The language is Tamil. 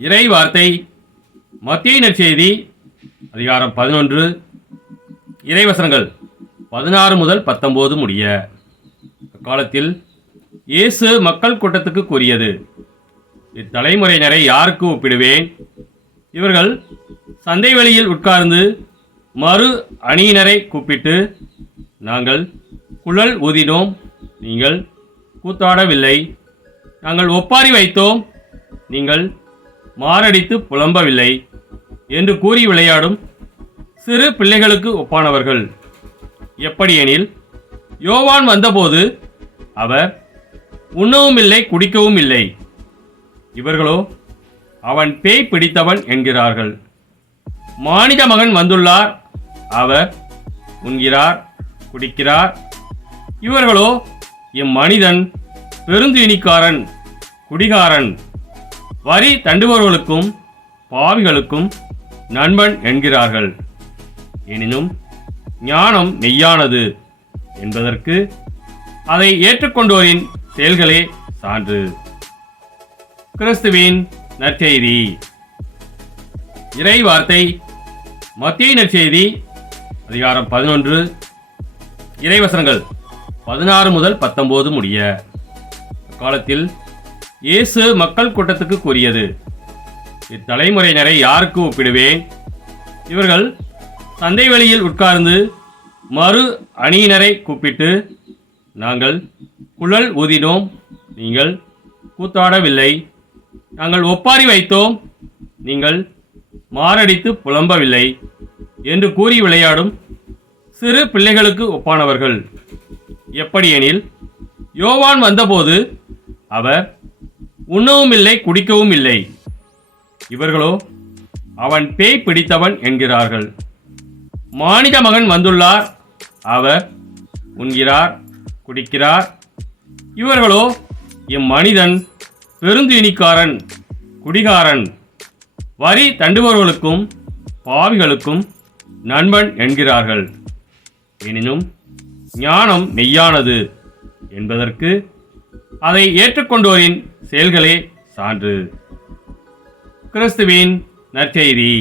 இறை வார்த்தை மத்தேயு நற்செய்தி அதிகாரம் 11 இறைவசனங்கள் 16 முதல் 19 முடிய. அக்காலத்தில் இயேசு மக்கள் கூட்டத்துக்கு கூறியது, இத்தலைமுறையினரை யாருக்கு ஒப்பிடுவேன்? இவர்கள் சந்தை வெளியில் உட்கார்ந்து மறு அணியினரை கூப்பிட்டு, நாங்கள் குழல் ஊதினோம், நீங்கள் கூத்தாடவில்லை, நாங்கள் ஒப்பாரி வைத்தோம், நீங்கள் மாரடித்து புலம்பவில்லை என்று கூறி விளையாடும் சிறு பிள்ளைகளுக்கு ஒப்பானவர்கள். எப்படியெனில், யோவான் வந்தபோது அவர் உண்ணவும் இல்லை, குடிக்கவும் இல்லை. இவர்களோ அவன் பேய் பிடித்தவன் என்கிறார்கள். மானிட மகன் வந்துள்ளார், அவர் உண்கிறார், குடிக்கிறார். இவர்களோ இம்மனிதன் பெருந்தீனிக்காரன், குடிகாரன், வரி தண்டுபவர்களுக்கும் பாவிகளுக்கும் நண்பன் என்கிறார்கள். எனினும் ஞானம் மெய்யானது என்பதற்கு அதை ஏற்றுக்கொண்டோரின் செயல்களே சான்று. கிறிஸ்துவின் நற்செய்தி. இறை வார்த்தை மத்தேயு நற்செய்தி அதிகாரம் 11 இறைவசனங்கள் 16 முதல் 19 முடிய. அக்காலத்தில் இயேசு மக்கள் கூட்டத்துக்கு கூறியது, இத்தலைமுறையினரை யாருக்கு ஒப்பிடுவேன்? இவர்கள் சந்தை வெளியில் உட்கார்ந்து மறு அணியினரை கூப்பிட்டு, நாங்கள் குழல் ஊதினோம், நீங்கள் கூத்தாடவில்லை, நாங்கள் ஒப்பாரி வைத்தோம், நீங்கள் மாரடித்து புலம்பவில்லை என்று கூறி விளையாடும் சிறு பிள்ளைகளுக்கு ஒப்பானவர்கள். எப்படியெனில், யோவான் வந்தபோது அவர் உண்ணவும் இல்லை, குடிக்கவும் இல்லை. இவர்களோ அவன் பேய் பிடித்தவன் என்கிறார்கள். மானிட மகன் வந்துள்ளார், அவர் உண்கிறார், குடிக்கிறார். இவர்களோ இம்மனிதன் பெருந்தீனிக்காரன், குடிகாரன், வரி தண்டுபவர்களுக்கும் பாவிகளுக்கும் நண்பன் என்கிறார்கள். எனினும் ஞானம் மெய்யானது என்பதற்கு அதை ஏற்றுக்கொண்டோரின் செயல்களே சான்று. கிறிஸ்துவின் நற்செய்தி.